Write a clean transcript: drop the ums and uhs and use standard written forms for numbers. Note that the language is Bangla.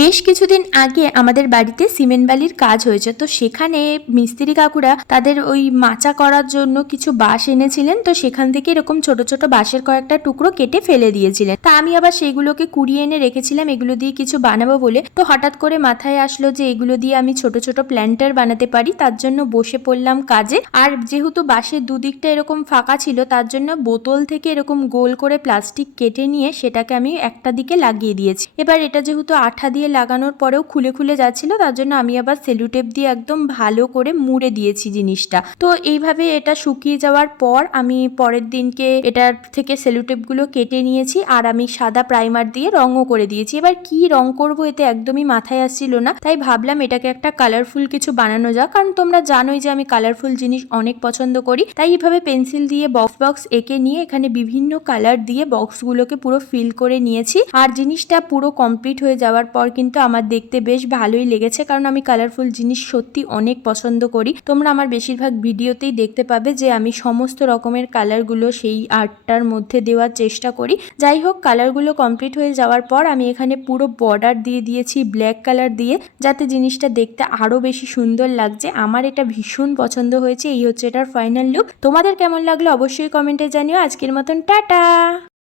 বেশ কিছুদিন আগে আমাদের বাড়িতে সিমেন্ট বালির কাজ হয়েছে, তো সেখানে মিস্ত্রি কাকুরা তাদের ওই মাচা করার জন্য কিছু বাঁশ এনেছিলেন। তো সেখান থেকে এরকম ছোট ছোট বাঁশের কয়েকটা টুকরো কেটে ফেলে দিয়েছিলেন। তা আমি আবার সেইগুলোকে কুড়িয়ে এনে রেখেছিলাম এগুলো দিয়ে কিছু বানাবো বলে। তো হঠাৎ করে মাথায় আসলো যে এগুলো দিয়ে আমি ছোট ছোট প্ল্যান্টার বানাতে পারি, তার জন্য বসে পড়লাম কাজে। আর যেহেতু বাঁশের দুদিকটা এরকম ফাঁকা ছিল, তার জন্য বোতল থেকে এরকম গোল করে প্লাস্টিক কেটে নিয়ে সেটাকে আমি একটা দিকে লাগিয়ে দিয়েছি। এবার এটা যেহেতু আঠা দিয়ে লাগানোর পরেও খুলে খুলে যাচ্ছিল, তার জন্য আমি আবার সেলুটেপ দিয়ে একদম ভালো করে মুড়ে দিয়েছি জিনিসটা। তো এইভাবে এটা শুকিয়ে যাওয়ার পর আমি পরের দিনকে এটার থেকে সেলুটেপগুলো কেটে নিয়েছি, আর আমি সাদা প্রাইমার দিয়ে রঙও করে দিয়েছি। এবার কি রং করব এতে একদমই মাথায় আসছিল না, তাই ভাবলাম এটাকে একটা কালারফুল কিছু বানানো যাক, কারণ তোমরা জানোই যে আমি কালারফুল জিনিস অনেক পছন্দ করি। তাই এইভাবে পেন্সিল দিয়ে বক্স বক্স এঁকে নিয়ে এখানে বিভিন্ন কালার দিয়ে বক্সগুলোকে পুরো ফিল করে নিয়েছি। আর জিনিসটা পুরো কমপ্লিট হয়ে যাওয়ার পর কিন্তু আমার দেখতে বেশ ভালোই লেগেছে, কারণ আমি কালারফুল জিনিস সত্যি অনেক পছন্দ করি। তোমরা আমার বেশিরভাগ ভিডিওতেই দেখতে পাবে যে আমি সমস্ত রকমের কালারগুলো সেই আর্টটার মধ্যে দেওয়ার চেষ্টা করি। যাই হোক, কালারগুলো কমপ্লিট হয়ে যাওয়ার পর আমি এখানে পুরো বর্ডার দিয়ে দিয়েছি ব্ল্যাক কালার দিয়ে, যাতে জিনিসটা দেখতে আরো বেশি সুন্দর লাগছে। আমার এটা ভীষণ পছন্দ হয়েছে। এই হচ্ছে এটার ফাইনাল লুক। তোমাদের কেমন লাগলো অবশ্যই কমেন্টে জানিও। আজকের মতন টাটা।